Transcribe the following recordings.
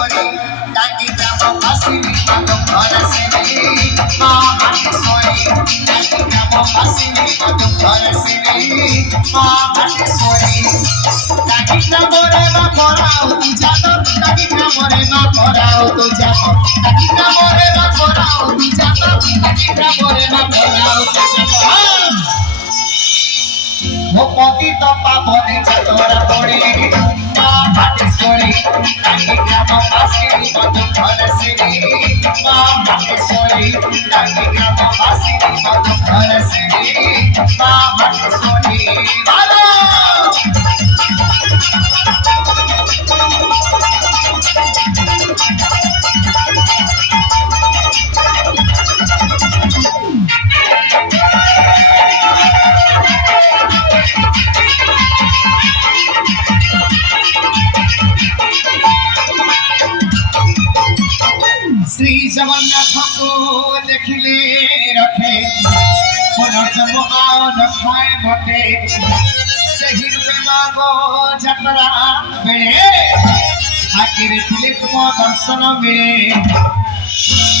sorry ताकि ग्राम वासिनी मधु घर सिनी माटी सोरी ताकि ग्राम वासिनी मधु घर सिनी माटी सोरी ताकि ग्राम रे बा कराओ तू जातो ताकि ग्राम रे बा कराओ तू जातो ताकि ग्राम रे बा कराओ तू जातो ताकि ग्राम रे बा कराओ तू जातो वो पति तो पापने चतोरा पड़े माटी सोरी ताकि ग्राम वासिनी मधु घर सिनी माटी सोरी ताकि ग्राम वासिनी मधु घर सिनी माटी सोरी भालो श्री जगन्नाथ को देखिले रखे पुनर्जन्म आओ न खाए बटे सही रूपे मागो जतरा बेड़े आखिर फिलिप को दर्शन मिले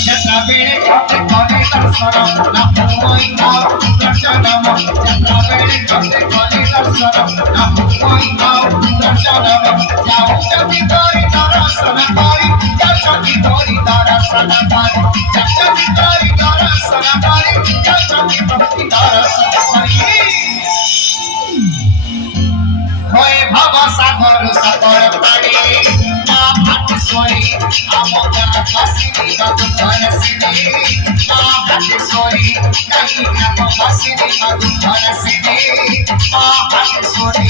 जतरा बेड़े कटे कले दर्शन न होई आओ दर्शन जतरा बेड़े कटे कले दर्शन न होई आओ दर्शन जाओ चकी तोरी दर्शन करी जाओ चकी तोरी दर्शन करी जाओ चकी तोरी दर्शन करी जाओ चकी भक्ति दर्शन करी होए भव सागर सागर पानी माटी सोरी आमोदा वासिनी मधु घर सिनी माटी सोरी ताकि ग्राम वासिनी मधु घर सिनी माटी सोरी